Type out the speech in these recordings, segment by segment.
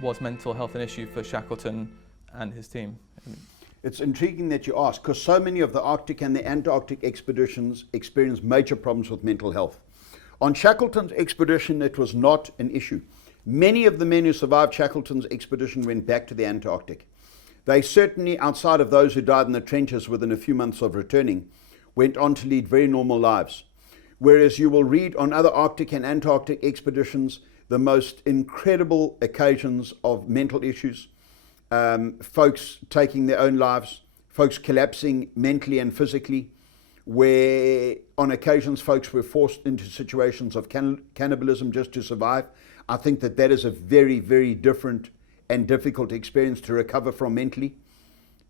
was mental health an issue for Shackleton and his team? It's intriguing that you ask, because so many of the Arctic and the Antarctic expeditions experienced major problems with mental health. On Shackleton's expedition, it was not an issue. Many of the men who survived Shackleton's expedition went back to the Antarctic. They certainly, outside of those who died in the trenches within a few months of returning, went on to lead very normal lives. Whereas you will read on other Arctic and Antarctic expeditions the most incredible occasions of mental issues, folks taking their own lives, folks collapsing mentally and physically, where on occasions folks were forced into situations of cannibalism just to survive. I think that that is a very, very different and difficult experience to recover from mentally.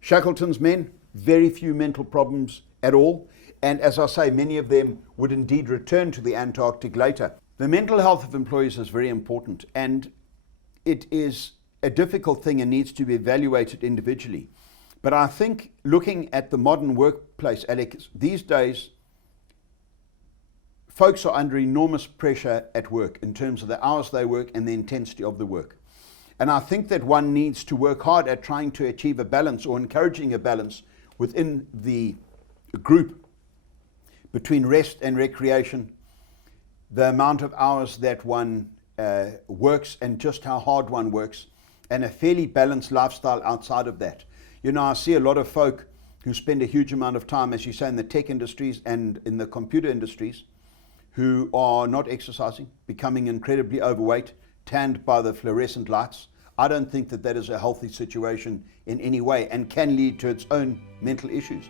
Shackleton's men, very few mental problems at all. And as I say, many of them would indeed return to the Antarctic later. The mental health of employees is very important, and it is a difficult thing and needs to be evaluated individually. But I think looking at the modern workplace, Alex, these days, folks are under enormous pressure at work in terms of the hours they work and the intensity of the work. And I think that one needs to work hard at trying to achieve a balance or encouraging a balance within the group between rest and recreation, the amount of hours that one works and just how hard one works, and a fairly balanced lifestyle outside of that. You know, I see a lot of folk who spend a huge amount of time, as you say, in the tech industries and in the computer industries, who are not exercising, becoming incredibly overweight, tanned by the fluorescent lights. I don't think that that is a healthy situation in any way and can lead to its own mental issues.